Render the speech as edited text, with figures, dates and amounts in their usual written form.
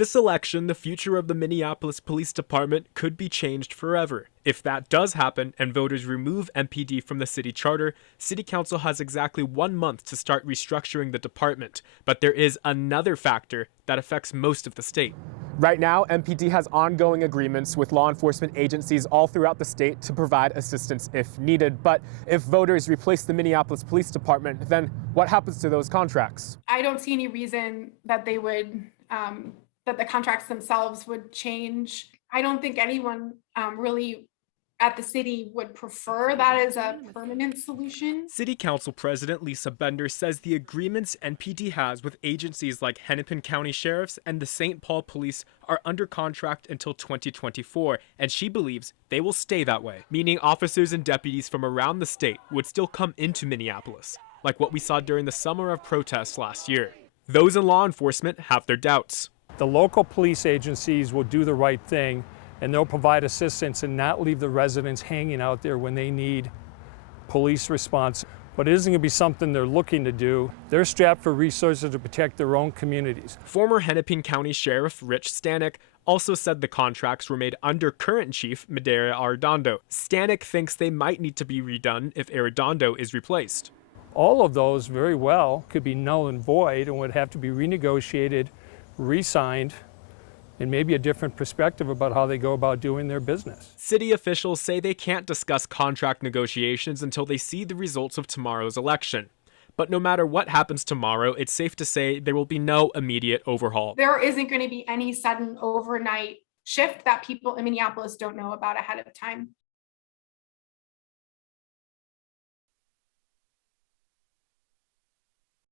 this election, the future of the Minneapolis Police Department could be changed forever. If that does happen and voters remove MPD from the city charter, City Council has exactly 1 month to start restructuring the department. But there is another factor that affects most of the state. Right now, MPD has ongoing agreements with law enforcement agencies all throughout the state to provide assistance if needed. But if voters replace the Minneapolis Police Department, then what happens to those contracts? I don't see any reason that they would, that the contracts themselves would change. I don't think anyone really at the city would prefer that as a permanent solution. City Council President Lisa Bender says the agreements NPD has with agencies like Hennepin County Sheriffs and the St. Paul Police are under contract until 2024, and she believes they will stay that way, meaning officers and deputies from around the state would still come into Minneapolis, like what we saw during the summer of protests last year. Those in law enforcement have their doubts. The local police agencies will do the right thing, and they'll provide assistance and not leave the residents hanging out there when they need police response. But it isn't going to be something they're looking to do. They're strapped for resources to protect their own communities. Former Hennepin County Sheriff Rich Stanek also said the contracts were made under current chief Medera Arredondo. Stanek thinks they might need to be redone if Arredondo is replaced. All of those very well could be null and void and would have to be renegotiated, re-signed, and maybe a different perspective about how they go about doing their business. City officials say they can't discuss contract negotiations until they see the results of tomorrow's election. But no matter what happens tomorrow, it's safe to say there will be no immediate overhaul. There isn't going to be any sudden overnight shift that people in Minneapolis don't know about ahead of time.